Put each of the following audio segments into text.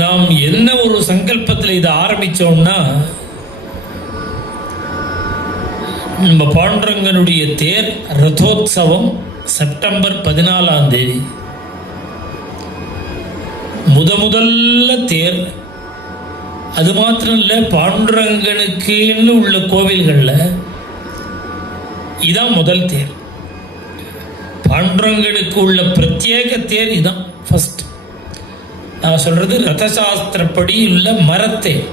நாம் என்ன ஒரு சங்கல்பத்தில் இதை ஆரம்பிச்சோம்னா, நம்ம பாண்டுரங்கனுடைய தேர் ரதோத்சவம் செப்டம்பர் 14ஆம் தேதி முதல்ல தேர். அது மாத்திரம் இல்லை, பாண்டுரங்கனுக்குன்னு உள்ள கோவில்களில் இதான் முதல் தேர். பாண்டுரங்கனுக்கு உள்ள பிரத்யேக தேர் இதான் ஃபர்ஸ்ட். நான் சொல்றது ரதசாஸ்திரப்படி உள்ள மரத்தேர்.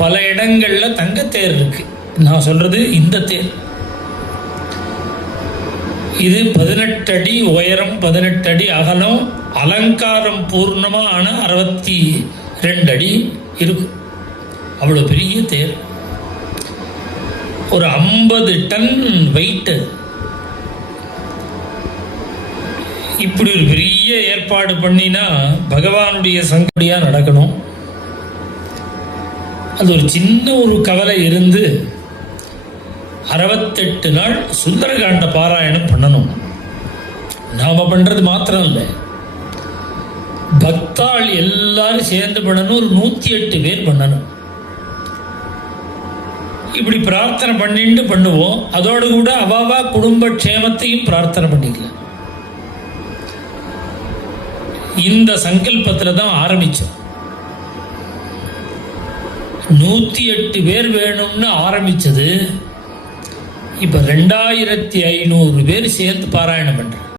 பல இடங்கள்ல தங்கத்தேர் இருக்கு. நான் சொல்றது இந்த தேர். இது 18 அடி உயரம், 18 அடி அகலம், அலங்காரம் பூர்ணமான 62 அடி இருக்கும். அவ்வளோ பெரிய தேர். ஒரு 50 டன் வெயிட். இப்படி ஒரு பெரிய ஏற்பாடு பண்ணினா பகவானுடைய சங்கடியா நடக்கணும். அது ஒரு சின்ன ஒரு கவலை இருந்து 68 நாள் சுந்தரகாண்ட பாராயணம் பண்ணணும். நாம பண்றது மாத்திரம் இல்லை, பக்தாள் எல்லாரும் சேர்ந்து பண்ணணும். ஒரு 108 பேர் பண்ணணும். இப்படி பிரார்த்தனை பண்ணிட்டு பண்ணுவோம். அதோடு கூட அவாவா குடும்ப க்ஷேமத்தையும் பிரார்த்தனை பண்ணிக்கலாம். இந்த சங்கல்பத்தில் தான் ஆரம்பிச்சோம். 108 பேர் வேணும்னு ஆரம்பிச்சது. இப்ப 2500 பேர் சேர்ந்து பாராயணம் பண்றாங்க.